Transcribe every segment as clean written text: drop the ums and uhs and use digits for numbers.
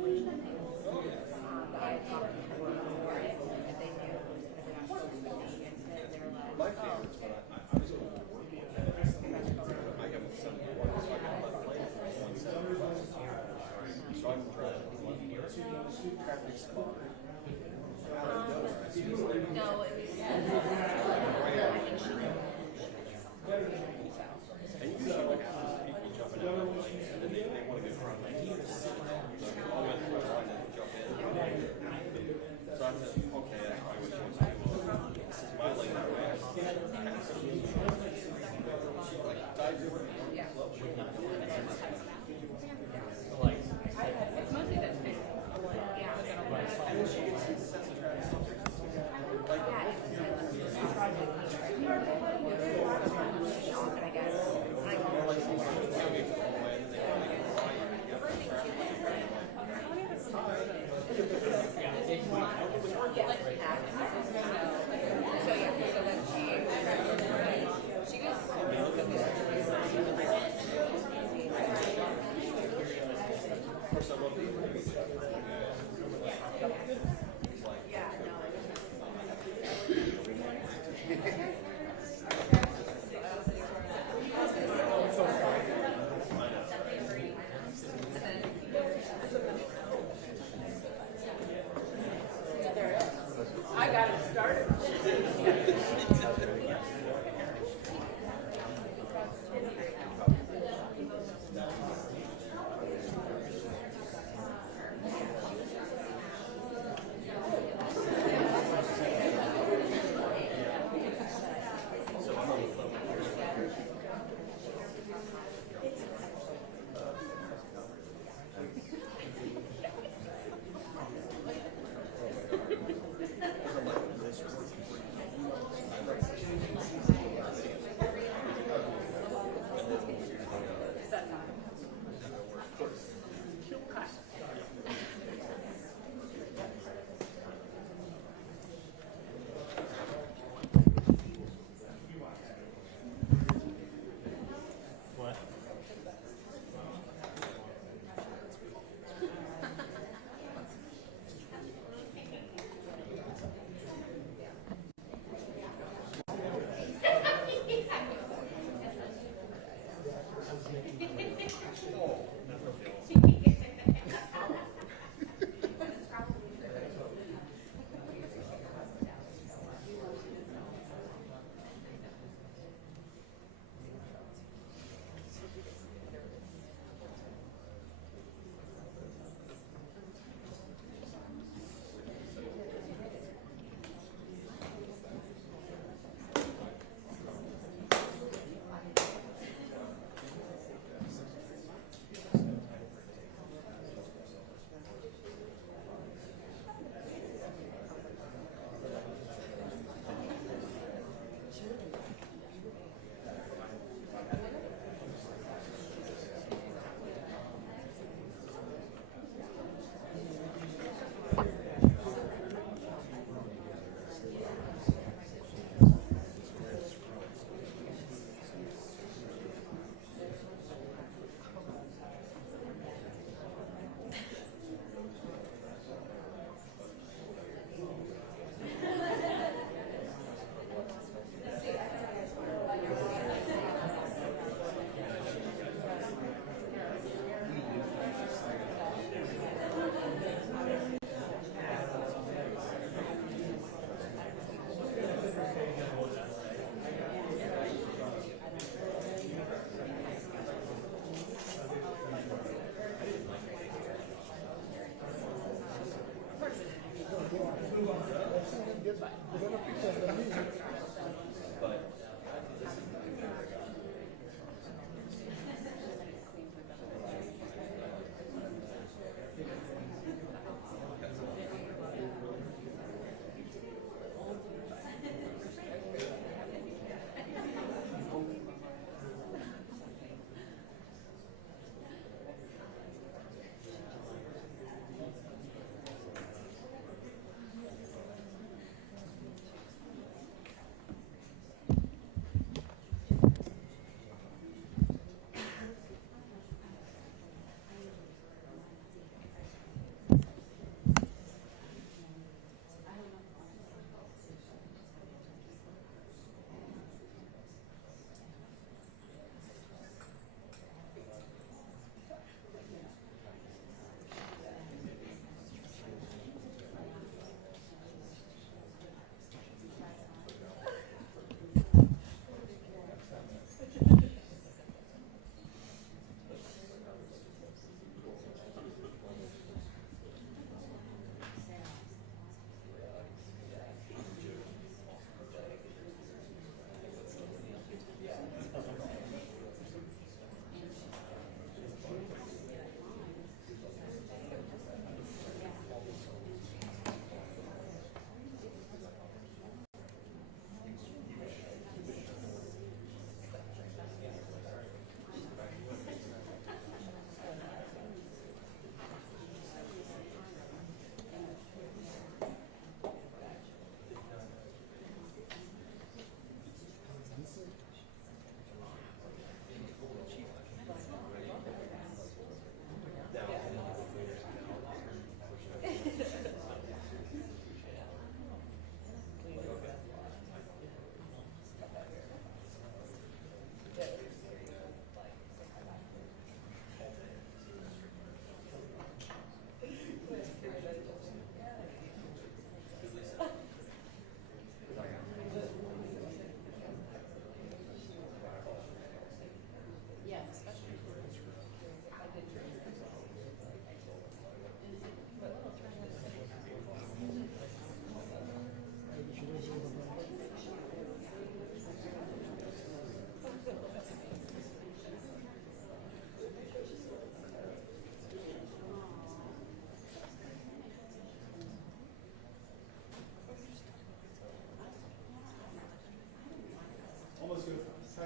original people that I had talked to were for it, and they knew it was going to be on social media, and they were like, My favorites when I was going to work with that. I got with some so I got left lane for 175. So I'm driving one here to traffic spot. no, it was And usually what happens is people jumping out of lanes and then they want to go front lane. So all the way to the front line and jump in. So I said, okay, that's probably what you want to do. This is my lane right away. Like, dive over. yeah. It's mostly that space. And then she gets his sense of traffic. Like, Yeah, it was shock, I guess. And I more like some sort of tailgate to the way and they come in and fly you. You got the traffic. So yeah, so then she goes, Of course, I love these movies. yeah, no. I got it started.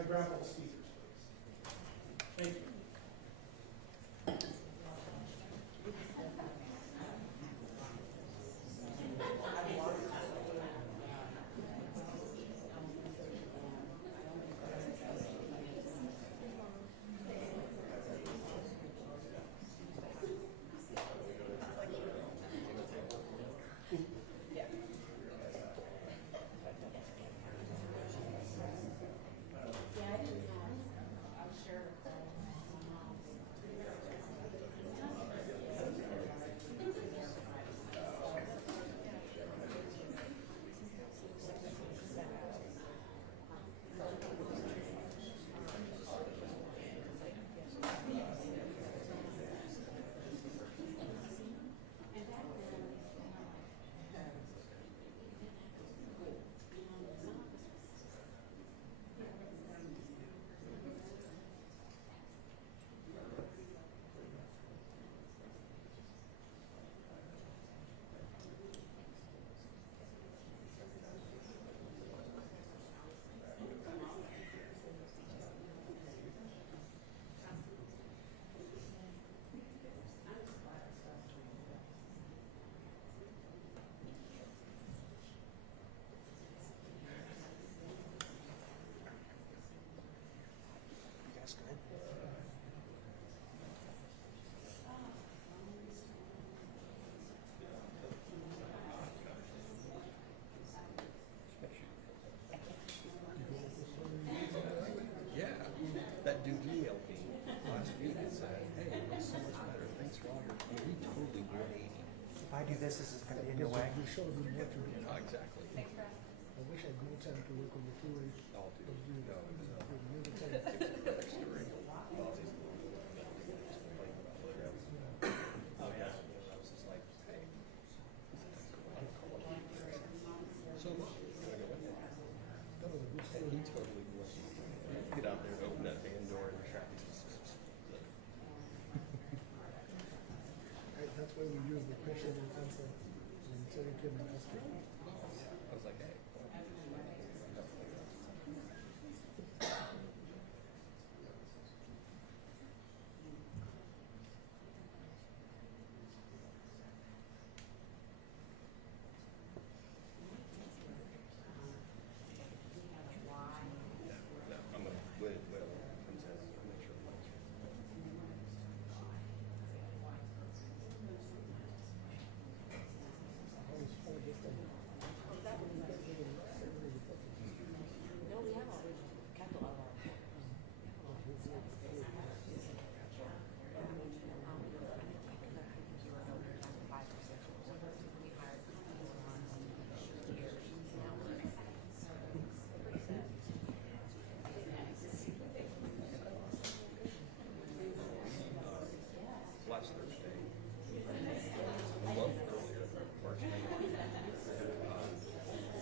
grab all the speakers, please. Thank you. Yeah, that dude emailed me last week and said, hey, it's so much better. Thanks for all your, we totally 180. If I do this, is going to be in your way? We show them what to do. Exactly. I wish I had more time to work on the two-way. I'll do of you. no, Another time. perfect story. Oh yeah. I was just like, hey. So you wanna go with me? That was a good And he story. totally was. Get out there, open that van door, and traffic just That's why we use the pressure intensive and sedative and aspirin. I was like, hey. I'm gonna wait comes in, make sure it works. Always try to get them. No, we have already kept a lot of our. Last Thursday, a month earlier, March 9th,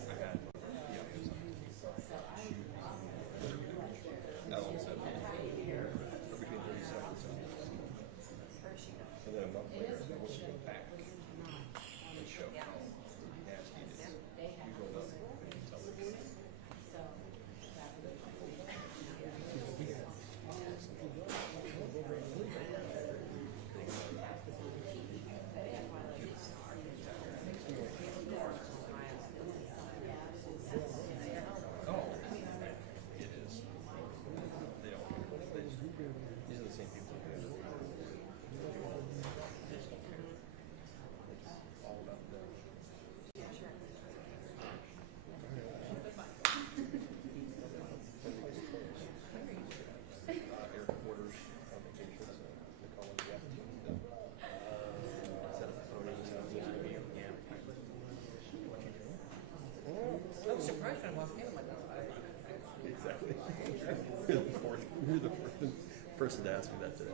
I had the audios on TV. Ellen said, or between 30 seconds and then a month later, I went to go back and show how nasty it is. You rolled up and television. Oh, it is. They don't. These are the same people who do it. It's all about them. Air quarters on vacation, so Nicole and Jeff teamed up. Set up the photos, how it was gonna be. Yeah. I was surprised when I walked in. I'm like, oh, Exactly. You're the fourth person to ask me that today.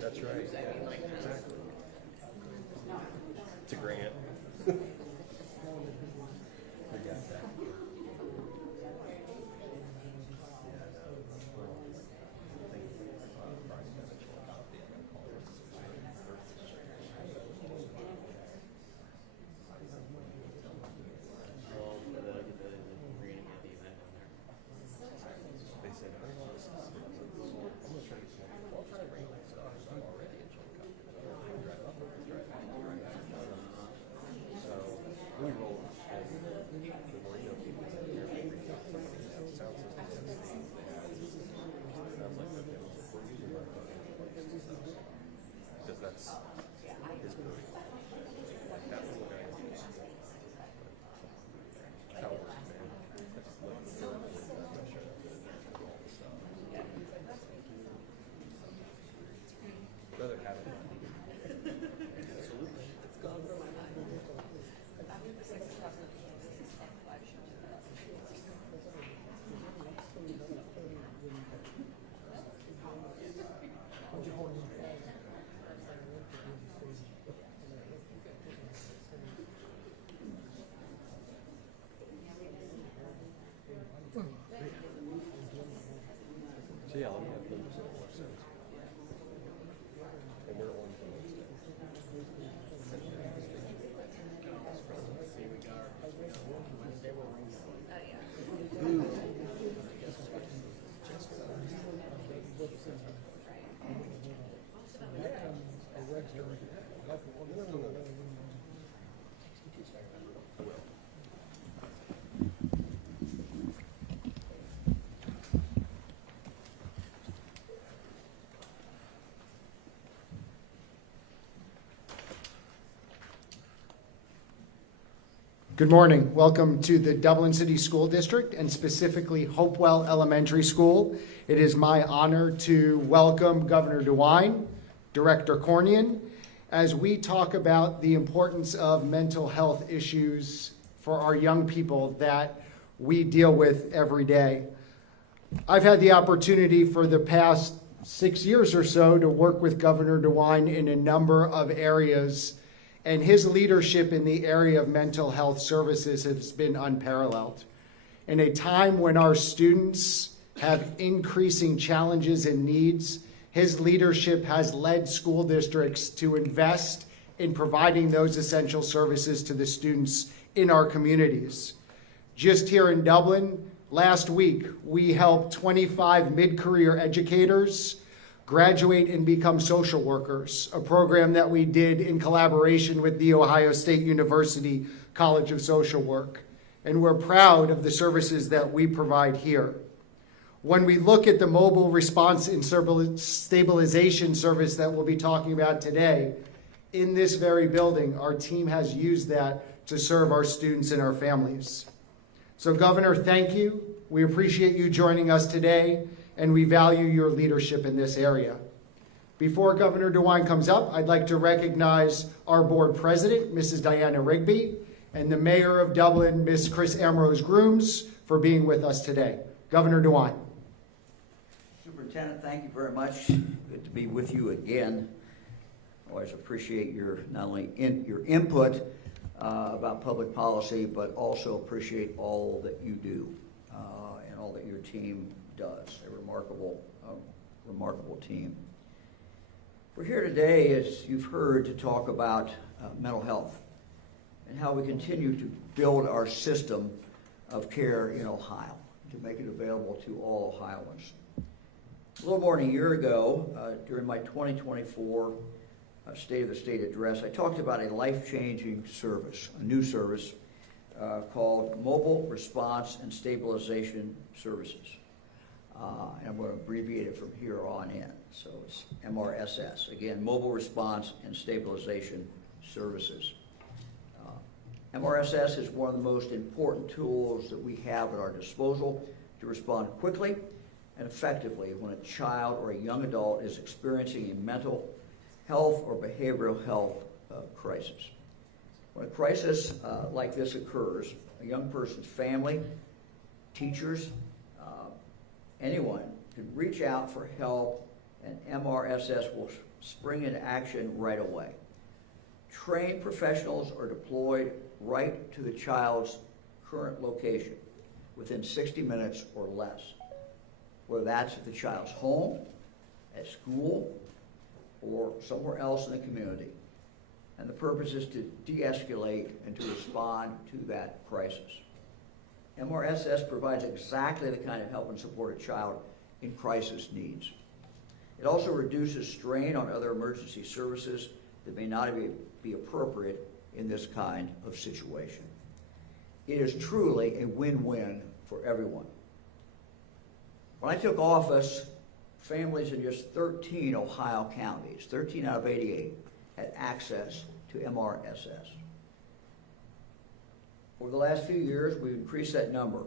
That's right. Exactly. It's a grant. We got that. Good morning. Welcome to the Dublin City School District and specifically Hopewell Elementary School. It is my honor to welcome Governor DeWine, Director Cornian, as we talk about the importance of mental health issues for our young people that we deal with every day. I've had the opportunity for the past 6 years or so to work with Governor DeWine in a number of areas, and his leadership in the area of mental health services has been unparalleled. In a time when our students have increasing challenges and needs, his leadership has led school districts to invest in providing those essential services to the students in our communities. Just here in Dublin, last week, we helped 25 mid-career educators graduate and become social workers, a program that we did in collaboration with The Ohio State University College of Social Work. And we're proud of the services that we provide here. When we look at the mobile response and stabilization service that we'll be talking about today, in this very building, our team has used that to serve our students and our families. So Governor, thank you. We appreciate you joining us today, and we value your leadership in this area. Before Governor DeWine comes up, I'd like to recognize our board president, Mrs. Diana Rigby, and the mayor of Dublin, Ms. Chris Ambrose Grooms, for being with us today. Governor DeWine. Superintendent, thank you very much. Good to be with you again. Always appreciate your not only your input about public policy, but also appreciate all that you do and all that your team does. A remarkable team. We're here today, as you've heard, to talk about mental health and how we continue to build our system of care in Ohio to make it available to all Ohioans. A little more than a year ago, during my 2024 State of the State address, I talked about a life-changing service, a new service called Mobile Response and Stabilization Services. And I'm going to abbreviate it from here on in. So it's MRSS. Again, Mobile Response and Stabilization Services. MRSS is one of the most important tools that we have at our disposal to respond quickly and effectively when a child or a young adult is experiencing a mental health or behavioral health crisis. When a crisis like this occurs, a young person's family, teachers, anyone can reach out for help, and MRSS will spring into action right away. Trained professionals are deployed right to the child's current location within 60 minutes or less, whether that's at the child's home, at school, or somewhere else in the community. And the purpose is to de-escalate and to respond to that crisis. MRSS provides exactly the kind of help and support a child in crisis needs. It also reduces strain on other emergency services that may not be appropriate in this kind of situation. It is truly a win-win for everyone. When I took office, families in just 13 Ohio counties, 13 out of 88, had access to MRSS. Over the last few years, we've increased that number.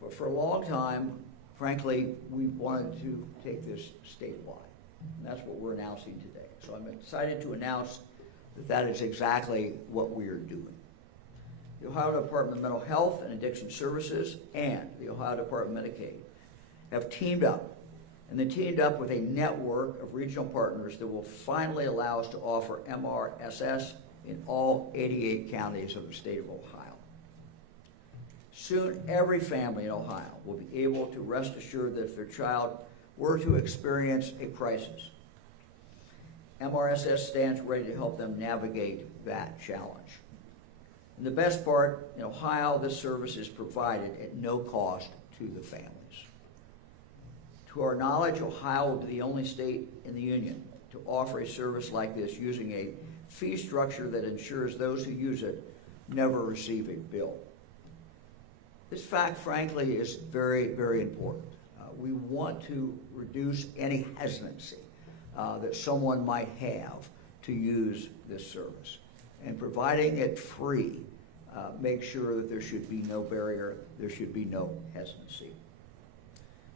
But for a long time, frankly, we wanted to take this statewide. And that's what we're announcing today. So I'm excited to announce that that is exactly what we are doing. The Ohio Department of Mental Health and Addiction Services and the Ohio Department of Medicaid have teamed up. And they teamed up with a network of regional partners that will finally allow us to offer MRSS in all 88 counties of the state of Ohio. Soon, every family in Ohio will be able to rest assured that if their child were to experience a crisis, MRSS stands ready to help them navigate that challenge. And the best part, in Ohio, this service is provided at no cost to the families. To our knowledge, Ohio will be the only state in the union to to offer a service like this using a fee structure that ensures those who use it never receive a bill. This fact, frankly, is very, very important. We want to reduce any hesitancy that someone might have to use this service. And providing it free makes sure that there should be no barrier, there should be no hesitancy.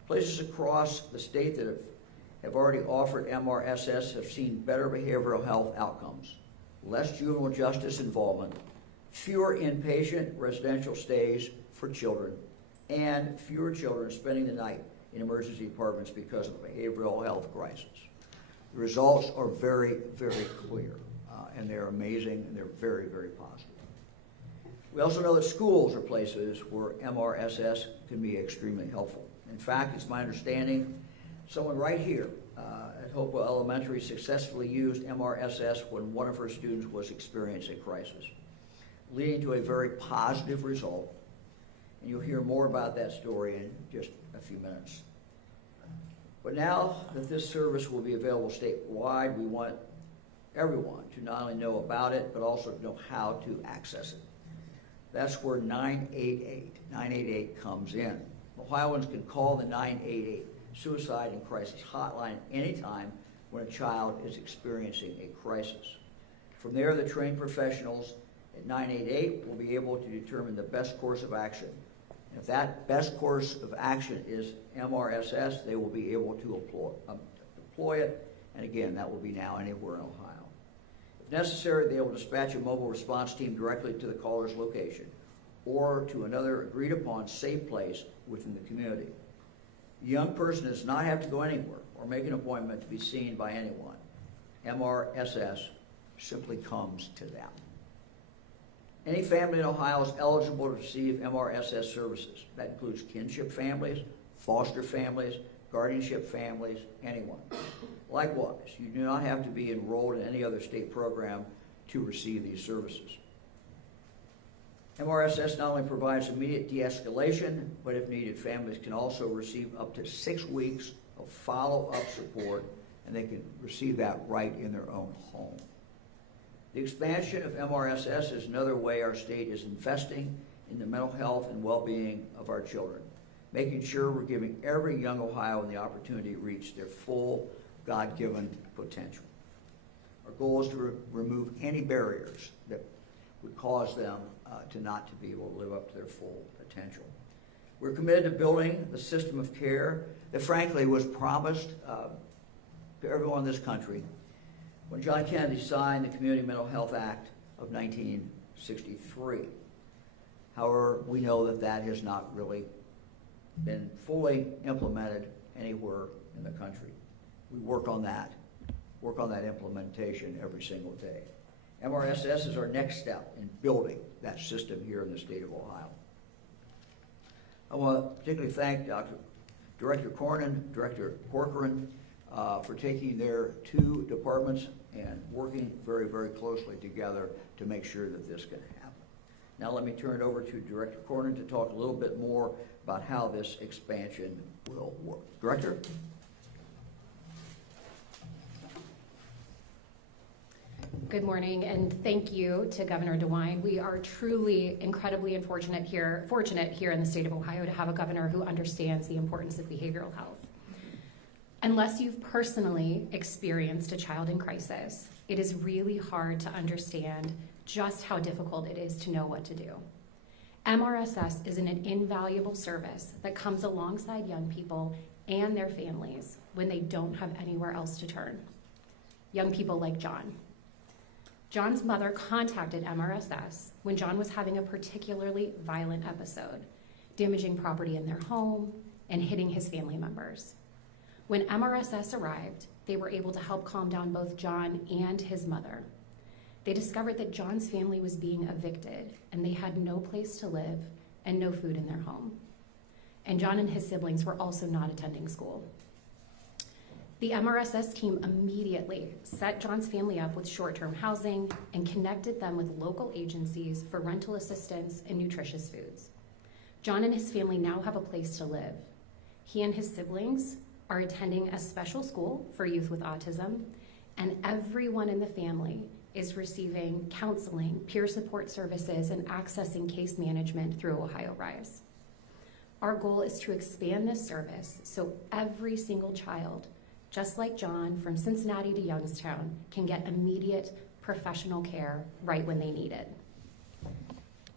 Places across the state that have already offered MRSS have seen better behavioral health outcomes, less juvenile justice involvement, fewer inpatient residential stays for children, and fewer children spending the night in emergency departments because of the behavioral health crisis. The results are very, very clear, and they're amazing, and they're very, very positive. We also know that schools are places where MRSS can be extremely helpful. In fact, it's my understanding someone right here at Hopewell Elementary successfully used MRSS when one of her students was experiencing a crisis, leading to a very positive result. And you'll hear more about that story in just a few minutes. But now that this service will be available statewide, we want everyone to not only know about it, but also know how to access it. That's where 988 comes in. Ohioans can call the 988 Suicide and Crisis Hotline anytime when a child is experiencing a crisis. From there, the trained professionals at 988 will be able to determine the best course of action. If that best course of action is MRSS, they will be able to deploy it, and again, that will be now anywhere in Ohio. If necessary, they will dispatch a mobile response team directly to the caller's location or to another agreed-upon safe place within the community. The young person does not have to go anywhere or make an appointment to be seen by anyone. MRSS simply comes to them. Any family in Ohio is eligible to receive MRSS services. That includes kinship families, foster families, guardianship families, anyone. Likewise, you do not have to be enrolled in any other state program to receive these services. MRSS not only provides immediate de-escalation, but if needed, families can also receive up to 6 weeks of follow-up support, and they can receive that right in their own home. The expansion of MRSS is another way our state is investing in the mental health and well-being of our children, making sure we're giving every young Ohioan the opportunity to reach their full God-given potential. Our goal is to remove any barriers that would cause them to not to be able to live up to their full potential. We're committed to building the system of care that frankly was promised to everyone in this country when John Kennedy signed the Community Mental Health Act of 1963. However, we know that that has not really been fully implemented anywhere in the country. We work on that implementation every single day. MRSS is our next step in building that system here in the state of Ohio. I want to particularly thank Director Cornyn, Director Corcoran, for taking their two departments and working very, very closely together to make sure that this can happen. Now let me turn it over to Director Cornyn to talk a little bit more about how this expansion will work. Director? Good morning, and thank you to Governor DeWine. We are truly incredibly fortunate here in the state of Ohio to have a governor who understands the importance of behavioral health. Unless you've personally experienced a child in crisis, it is really hard to understand just how difficult it is to know what to do. MRSS is an invaluable service that comes alongside young people and their families when they don't have anywhere else to turn. Young people like John. John's mother contacted MRSS when John was having a particularly violent episode, damaging property in their home and hitting his family members. When MRSS arrived, they were able to help calm down both John and his mother. They discovered that John's family was being evicted and they had no place to live and no food in their home. And John and his siblings were also not attending school. The MRSS team immediately set John's family up with short-term housing and connected them with local agencies for rental assistance and nutritious foods. John and his family now have a place to live. He and his siblings are attending a special school for youth with autism, and everyone in the family is receiving counseling, peer support services, and accessing case management through Ohio Rise. Our goal is to expand this service so every single child, just like John from Cincinnati to Youngstown, can get immediate professional care right when they need it.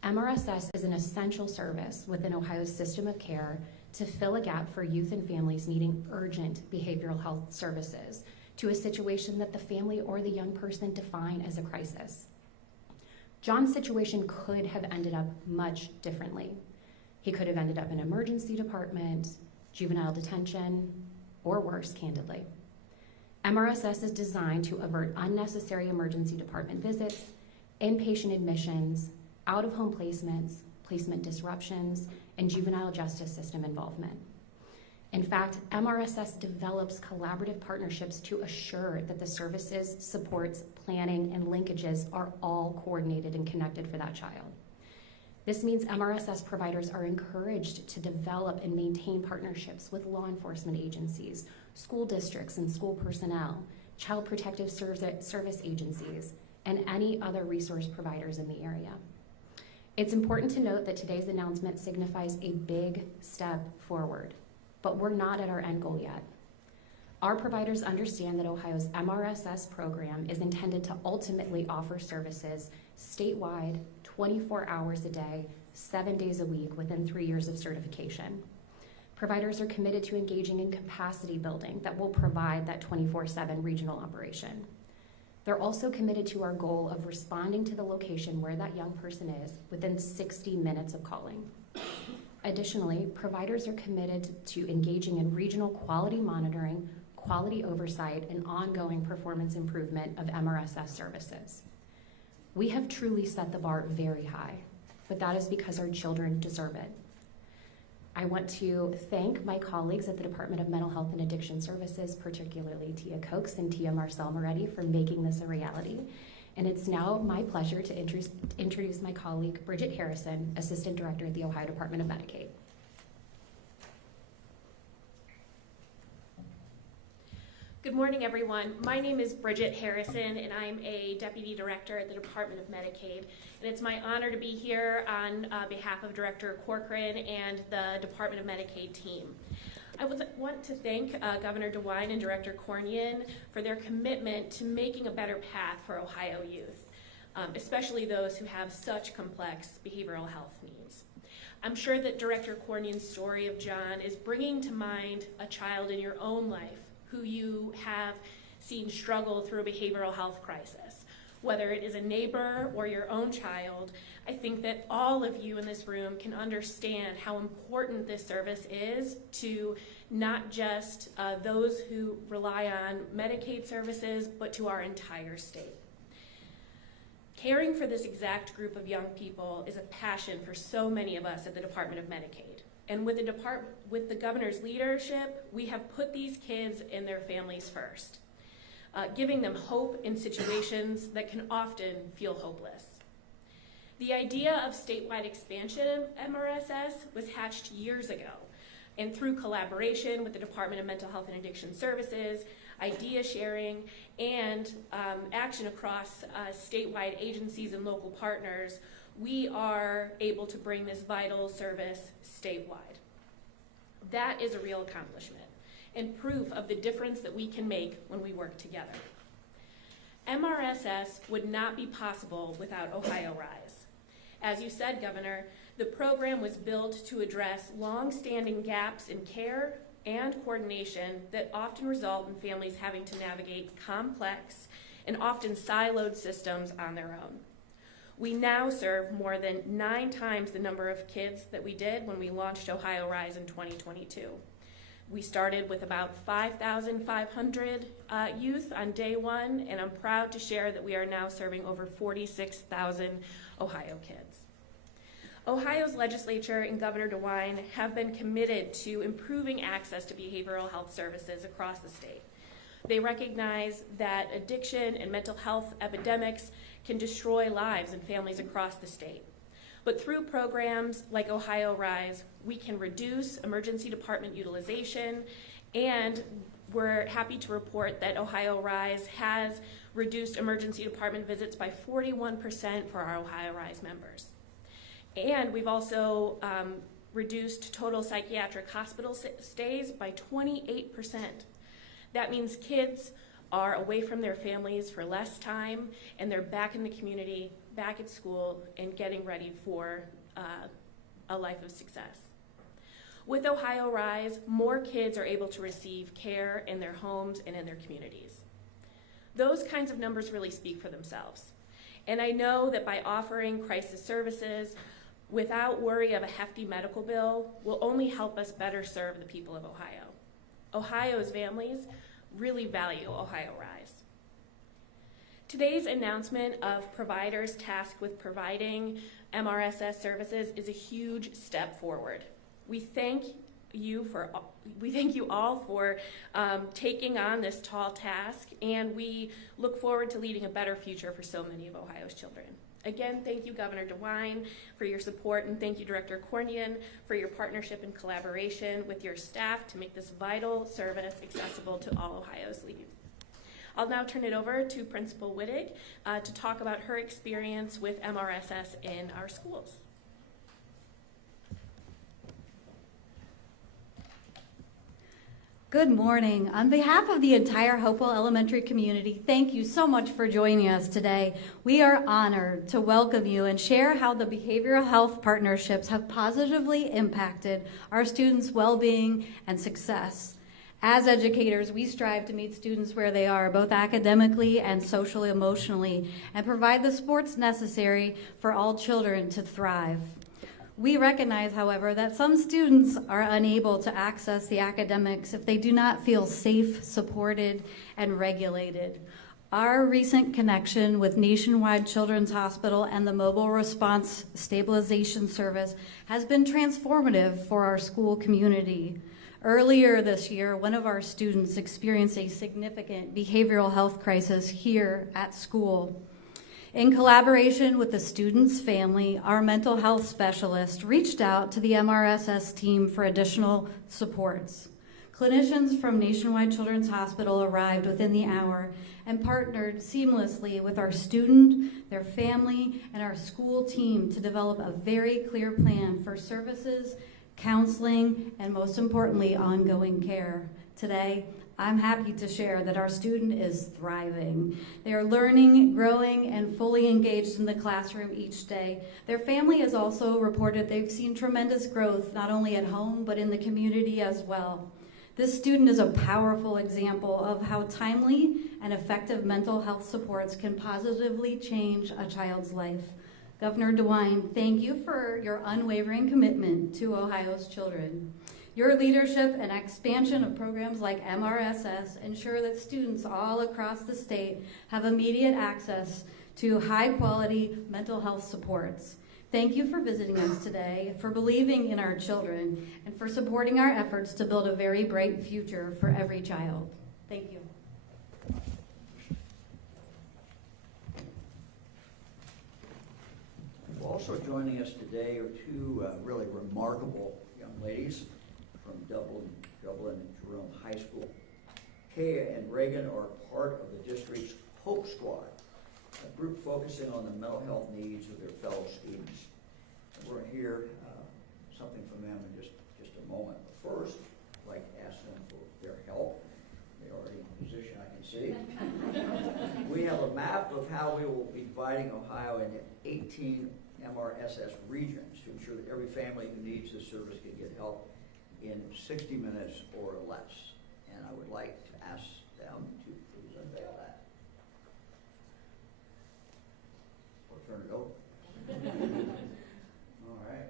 MRSS is an essential service within Ohio's system of care to fill a gap for youth and families needing urgent behavioral health services to a situation that the family or the young person define as a crisis. John's situation could have ended up much differently. He could have ended up in emergency department, juvenile detention, or worse, candidly. MRSS is designed to avert unnecessary emergency department visits, inpatient admissions, out-of-home placements, placement disruptions, and juvenile justice system involvement. In fact, MRSS develops collaborative partnerships to assure that the services, supports, planning, and linkages are all coordinated and connected for that child. This means MRSS providers are encouraged to develop and maintain partnerships with law enforcement agencies, school districts and school personnel, child protective service agencies, and any other resource providers in the area. It's important to note that today's announcement signifies a big step forward, but we're not at our end goal yet. Our providers understand that Ohio's MRSS program is intended to ultimately offer services statewide, 24 hours a day, 7 days a week within 3 years of certification. Providers are committed to engaging in capacity building that will provide that 24/7 regional operation. They're also committed to our goal of responding to the location where that young person is within 60 minutes of calling. Additionally, providers are committed to engaging in regional quality monitoring, quality oversight, and ongoing performance improvement of MRSS services. We have truly set the bar very high, but that is because our children deserve it. I want to thank my colleagues at the Department of Mental Health and Addiction Services, particularly Tia Cokes and Tia Marcel Moretti, for making this a reality. And it's now my pleasure to introduce my colleague, Bridget Harrison, Assistant Director at the Ohio Department of Medicaid. Good morning, everyone. My name is Bridget Harrison, and I'm a Deputy Director at the Department of Medicaid. And it's my honor to be here on behalf of Director Corcoran and the Department of Medicaid team. I would want to thank Governor DeWine and Director Cornyn for their commitment to making a better path for Ohio youth, especially those who have such complex behavioral health needs. I'm sure that Director Cornyn's story of John is bringing to mind a child in your own life who you have seen struggle through a behavioral health crisis. Whether it is a neighbor or your own child, I think that all of you in this room can understand how important this service is to not just those who rely on Medicaid services, but to our entire state. Caring for this exact group of young people is a passion for so many of us at the Department of Medicaid. And with the governor's leadership, we have put these kids and their families first, giving them hope in situations that can often feel hopeless. The idea of statewide expansion of MRSS was hatched years ago, and through collaboration with the Department of Mental Health and Addiction Services, idea sharing, and action across statewide agencies and local partners, we are able to bring this vital service statewide. That is a real accomplishment and proof of the difference that we can make when we work together. MRSS would not be possible without Ohio Rise. As you said, Governor, the program was built to address long-standing gaps in care and coordination that often result in families having to navigate complex and often siloed systems on their own. We now serve more than 9 times the number of kids that we did when we launched Ohio Rise in 2022. We started with about 5,500 youth on day one, and I'm proud to share that we are now serving over 46,000 Ohio kids. Ohio's legislature and Governor DeWine have been committed to improving access to behavioral health services across the state. They recognize that addiction and mental health epidemics can destroy lives and families across the state. But through programs like Ohio Rise, we can reduce emergency department utilization, and we're happy to report that Ohio Rise has reduced emergency department visits by 41% for our Ohio Rise members. And we've also reduced total psychiatric hospital stays by 28%. That means kids are away from their families for less time, and they're back in the community, back at school, and getting ready for a life of success. With Ohio Rise, more kids are able to receive care in their homes and in their communities. Those kinds of numbers really speak for themselves. And I know that by offering crisis services without worry of a hefty medical bill will only help us better serve the people of Ohio. Ohio's families really value Ohio Rise. Today's announcement of providers tasked with providing MRSS services is a huge step forward. We thank you all for taking on this tall task, and we look forward to leading a better future for so many of Ohio's children. Again, thank you, Governor DeWine, for your support, and thank you, Director Cornian, for your partnership and collaboration with your staff to make this vital service accessible to all Ohio's youth. I'll now turn it over to Principal Wittig to talk about her experience with MRSS in our schools. Good morning. On behalf of the entire Hopewell Elementary community, thank you so much for joining us today. We are honored to welcome you and share how the behavioral health partnerships have positively impacted our students' well-being and success. As educators, we strive to meet students where they are, both academically and socially, emotionally, and provide the supports necessary for all children to thrive. We recognize, however, that some students are unable to access the academics if they do not feel safe, supported, and regulated. Our recent connection with Nationwide Children's Hospital and the Mobile Response Stabilization Service has been transformative for our school community. Earlier this year, one of our students experienced a significant behavioral health crisis here at school. In collaboration with the student's family, our mental health specialist reached out to the MRSS team for additional supports. Clinicians from Nationwide Children's Hospital arrived within the hour and partnered seamlessly with our student, their family, and our school team to develop a very clear plan for services, counseling, and most importantly, ongoing care. Today, I'm happy to share that our student is thriving. They are learning, growing, and fully engaged in the classroom each day. Their family has also reported they've seen tremendous growth, not only at home, but in the community as well. This student is a powerful example of how timely and effective mental health supports can positively change a child's life. Governor DeWine, thank you for your unwavering commitment to Ohio's children. Your leadership and expansion of programs like MRSS ensure that students all across the state have immediate access to high-quality mental health supports. Thank you for visiting us today, for believing in our children, and for supporting our efforts to build a very bright future for every child. Thank you. Also joining us today are two really remarkable young ladies from Dublin and Jerome High School. Kaya and Reagan are part of the district's Hope Squad, a group focusing on the mental health needs of their fellow students. And we're going to hear something from them in just a moment. But first, I'd like to ask them for their help. They're already in position, I can see. We have a map of how we will be dividing Ohio into 18 MRSS regions to ensure that every family who needs this service can get help in 60 minutes or less. And I would like to ask them to please unveil that. Or turn it over. All right.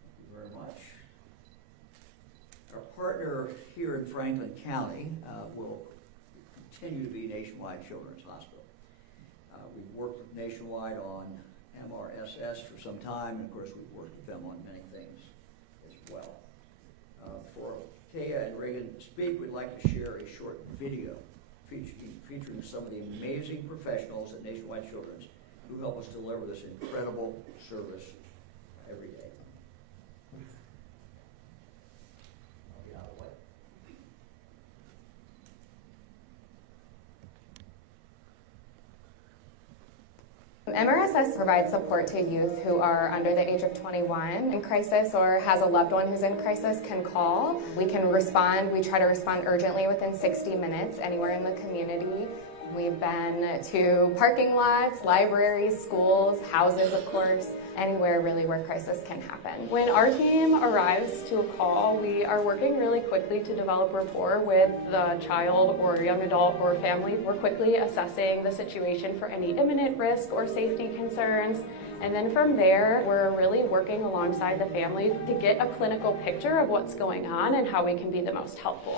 Thank you very much. Our partner here in Franklin County will continue to be Nationwide Children's Hospital. We've worked with Nationwide on MRSS for some time, and of course we've worked with them on many things as well. For Kaya and Reagan to speak, we'd like to share a short video featuring some of the amazing professionals at Nationwide Children's who help us deliver this incredible service every day. MRSS provides support to youth who are under the age of 21 in crisis or has a loved one who's in crisis can call. We can respond. We try to respond urgently within 60 minutes anywhere in the community. We've been to parking lots, libraries, schools, houses, of course, anywhere really where crisis can happen. When our team arrives to a call, we are working really quickly to develop rapport with the child or young adult or family. We're quickly assessing the situation for any imminent risk or safety concerns. And then from there, we're really working alongside the family to get a clinical picture of what's going on and how we can be the most helpful.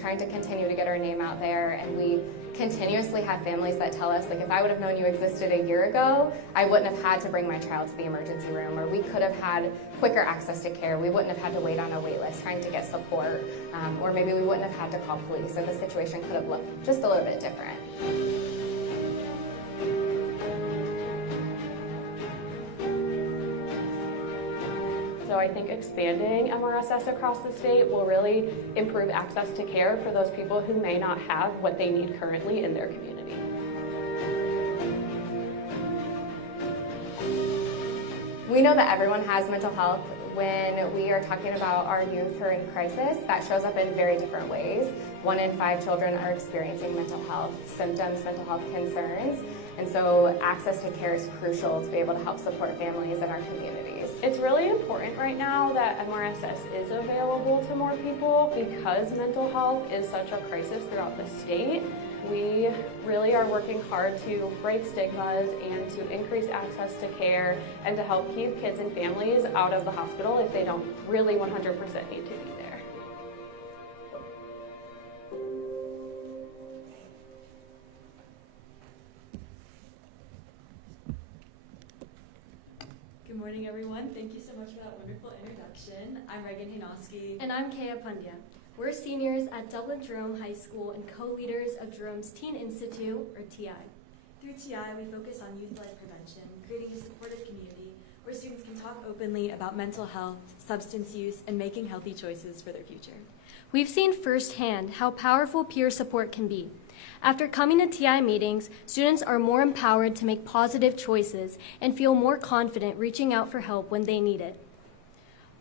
Trying to continue to get our name out there, and we continuously have families that tell us, like, if I would have known you existed a year ago, I wouldn't have had to bring my child to the emergency room, or we could have had quicker access to care. We wouldn't have had to wait on a wait list trying to get support, or maybe we wouldn't have had to call police, or the situation could have looked just a little bit different. So I think expanding MRSS across the state will really improve access to care for those people who may not have what they need currently in their community. We know that everyone has mental health. When we are talking about our youth who are in crisis, that shows up in very different ways. 1 in 5 children are experiencing mental health symptoms, mental health concerns, and so access to care is crucial to be able to help support families in our communities. It's really important right now that MRSS is available to more people because mental health is such a crisis throughout the state. We really are working hard to break stigmas and to increase access to care and to help keep kids and families out of the hospital if they don't really 100% need to be there. Good morning, everyone. Thank you so much for that wonderful introduction. I'm Reagan Hinoski. And I'm Kaya Pandya. We're seniors at Dublin-Jerome High School and co-leaders of Jerome's Teen Institute, or TI. Through TI, we focus on youth-led prevention, creating a supportive community where students can talk openly about mental health, substance use, and making healthy choices for their future. We've seen firsthand how powerful peer support can be. After coming to TI meetings, students are more empowered to make positive choices and feel more confident reaching out for help when they need it.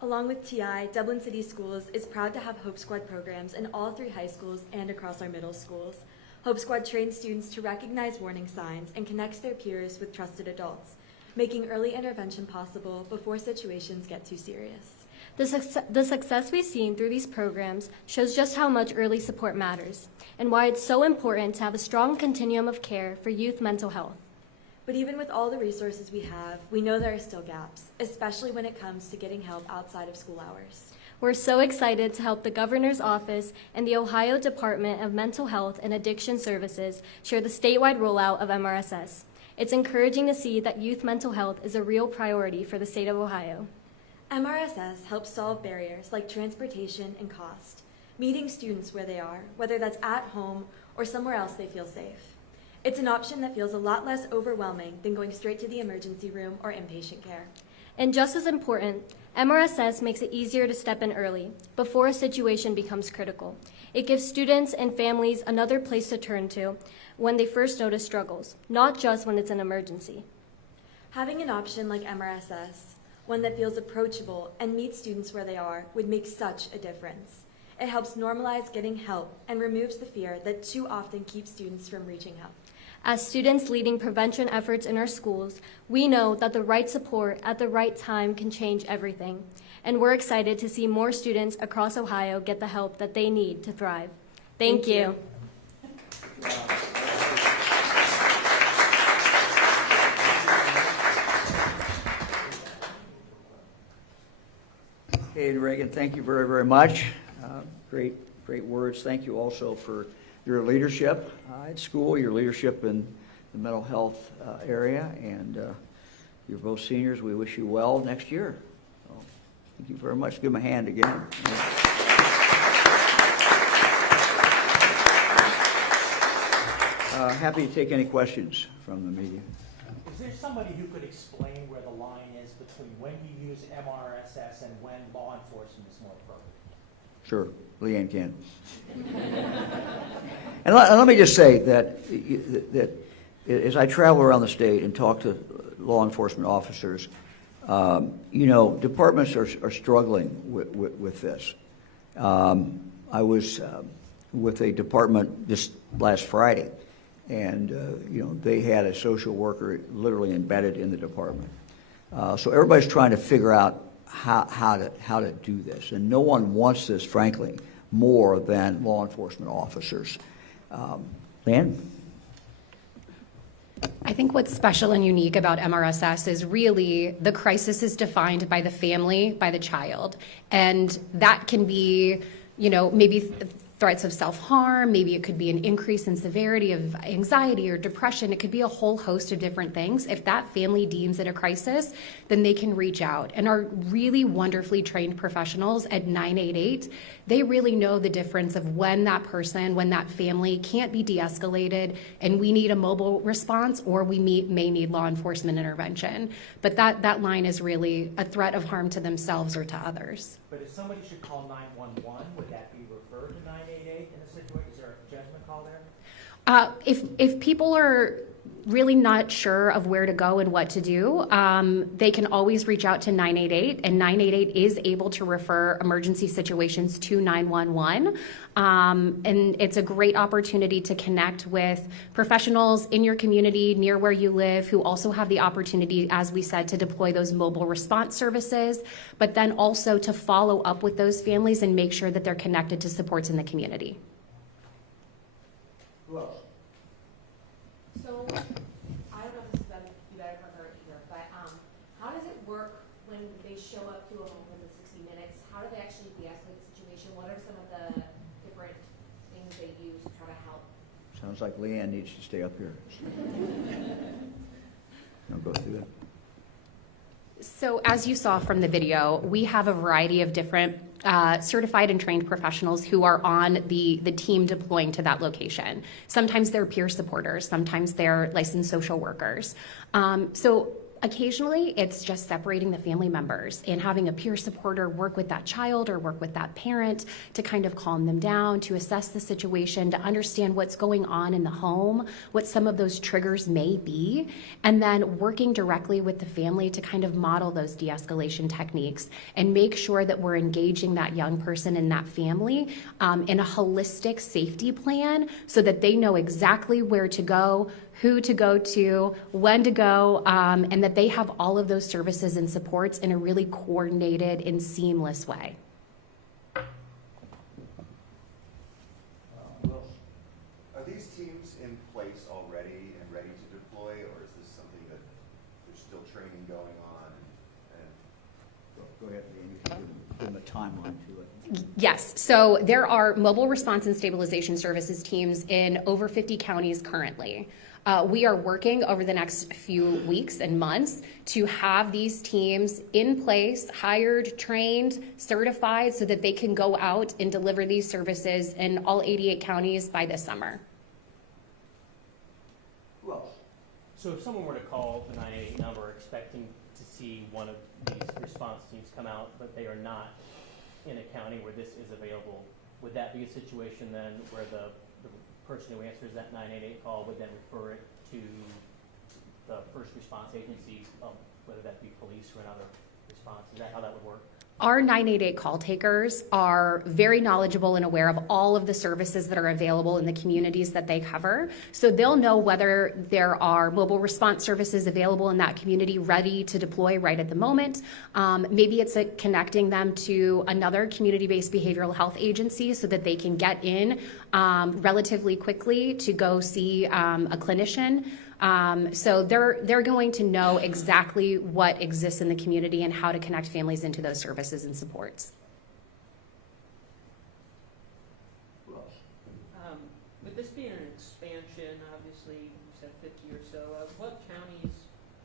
Along with TI, Dublin City Schools is proud to have Hope Squad programs in all 3 high schools and across our middle schools. Hope Squad trains students to recognize warning signs and connects their peers with trusted adults, making early intervention possible before situations get too serious. The success we've seen through these programs shows just how much early support matters and why it's so important to have a strong continuum of care for youth mental health. But even with all the resources we have, we know there are still gaps, especially when it comes to getting help outside of school hours. We're so excited to help the Governor's Office and the Ohio Department of Mental Health and Addiction Services share the statewide rollout of MRSS. It's encouraging to see that youth mental health is a real priority for the state of Ohio. MRSS helps solve barriers like transportation and cost, meeting students where they are, whether that's at home or somewhere else they feel safe. It's an option that feels a lot less overwhelming than going straight to the emergency room or inpatient care. And just as important, MRSS makes it easier to step in early, before a situation becomes critical. It gives students and families another place to turn to when they first notice struggles, not just when it's an emergency. Having an option like MRSS, one that feels approachable and meets students where they are, would make such a difference. It helps normalize getting help and removes the fear that too often keeps students from reaching help. As students leading prevention efforts in our schools, we know that the right support at the right time can change everything. And we're excited to see more students across Ohio get the help that they need to thrive. Thank you. Hey, Reagan, thank you very, very much. Great words. Thank you also for your leadership at school, your leadership in the mental health area, and you're both seniors. We wish you well next year. So, thank you very much. Give them a hand again. Happy to take any questions from the media. Is there somebody who could explain where the line is between when you use MRSS and when law enforcement is more appropriate? Sure, Leanne can. And let me just say that as I travel around the state and talk to law enforcement officers, departments are struggling with this. I was with a department just last Friday, and they had a social worker literally embedded in the department. So everybody's trying to figure out how to do this, and no one wants this, frankly, more than law enforcement officers. Leanne? I think what's special and unique about MRSS is really the crisis is defined by the family, by the child. And that can be, maybe threats of self-harm, maybe it could be an increase in severity of anxiety or depression. It could be a whole host of different things. If that family deems it a crisis, then they can reach out. And our really wonderfully trained professionals at 988, they really know the difference of when that person, when that family can't be de-escalated and we need a mobile response, or we may need law enforcement intervention. But that line is really a threat of harm to themselves or to others. But if somebody should call 911, would that be referred to 988 in a situation? Is there a judgment call there? If people are really not sure of where to go and what to do, they can always reach out to 988, and 988 is able to refer emergency situations to 911. And it's a great opportunity to connect with professionals in your community near where you live who also have the opportunity, as we said, to deploy those mobile response services, but then also to follow up with those families and make sure that they're connected to supports in the community. Who else? So, I don't know if this is you better for her either, but how does it work when they show up to a home within 60 minutes? How do they actually de-escalate the situation? What are some of the different things they use to try to help? Sounds like Leanne needs to stay up here. I'll go through that. So as you saw from the video, we have a variety of different certified and trained professionals who are on the team deploying to that location. Sometimes they're peer supporters, sometimes they're licensed social workers. So occasionally it's just separating the family members and having a peer supporter work with that child or work with that parent to kind of calm them down, to assess the situation, to understand what's going on in the home, what some of those triggers may be, and then working directly with the family to kind of model those de-escalation techniques and make sure that we're engaging that young person and that family in a holistic safety plan so that they know exactly where to go, who to go to, when to go, and that they have all of those services and supports in a really coordinated and seamless way. Are these teams in place already and ready to deploy, or is this something that there's still training going on? Go ahead, Leanne. You can give them a timeline to it. Yes, so there are mobile response and stabilization services teams in over 50 counties currently. We are working over the next few weeks and months to have these teams in place, hired, trained, certified, so that they can go out and deliver these services in all 88 counties by this summer. Who else? So if someone were to call the 988 number expecting to see one of these response teams come out, but they are not in a county where this is available, would that be a situation then where the person who answers that 988 call would then refer it to the first response agency, whether that be police or another response? Is that how that would work? Our 988 call takers are very knowledgeable and aware of all of the services that are available in the communities that they cover. So they'll know whether there are mobile response services available in that community ready to deploy right at the moment. Maybe it's connecting them to another community-based behavioral health agency so that they can get in relatively quickly to go see a clinician. So they're going to know exactly what exists in the community and how to connect families into those services and supports. With this being an expansion, obviously you said 50 or so, what counties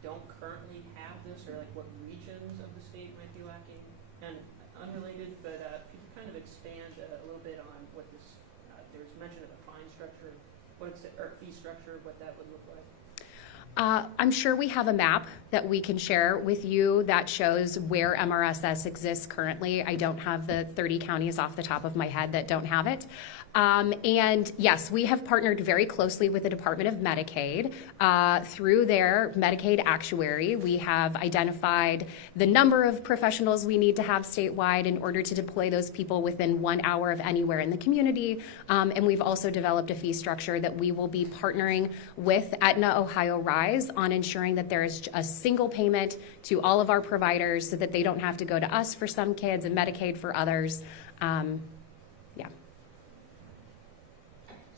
don't currently have this, or like what regions of the state might be lacking? And unrelated, but if you could kind of expand a little bit on what this, there was mention of a fine structure, or fee structure, what that would look like. I'm sure we have a map that we can share with you that shows where MRSS exists currently. I don't have the 30 counties off the top of my head that don't have it. And yes, we have partnered very closely with the Department of Medicaid. Through their Medicaid actuary, we have identified the number of professionals we need to have statewide in order to deploy those people within 1 hour of anywhere in the community. And we've also developed a fee structure that we will be partnering with Aetna Ohio Rise on ensuring that there is a single payment to all of our providers so that they don't have to go to us for some kids and Medicaid for others.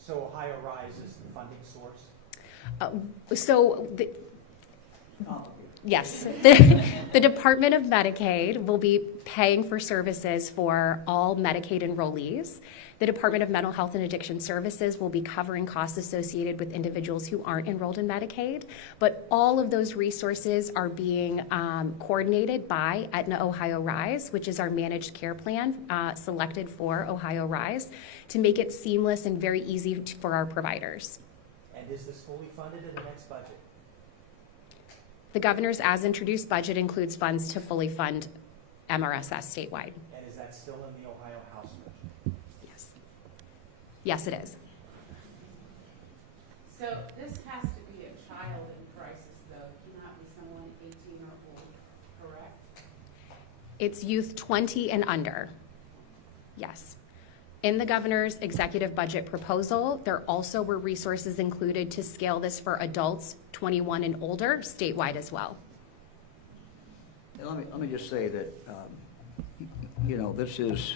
So Ohio Rise is the funding source? Yes, the Department of Medicaid will be paying for services for all Medicaid enrollees. The Department of Mental Health and Addiction Services will be covering costs associated with individuals who aren't enrolled in Medicaid, but all of those resources are being coordinated by Aetna Ohio Rise, which is our managed care plan selected for Ohio Rise, to make it seamless and very easy for our providers. And is this fully funded in the next budget? The governor's as introduced budget includes funds to fully fund MRSS statewide. And is that still in the Ohio House budget? Yes. Yes, it is. So this has to be a child in crisis, though. It cannot be someone 18 or older, correct? It's youth 20 and under. Yes. In the governor's executive budget proposal, there also were resources included to scale this for adults 21 and older statewide as well. And let me just say that, this is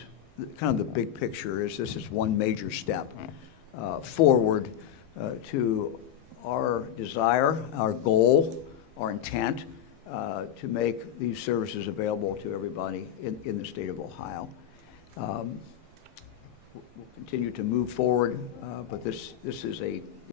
kind of the big picture. This is one major step forward to our desire, our goal, our intent to make these services available to everybody in the state of Ohio. We'll continue to move forward, but this is a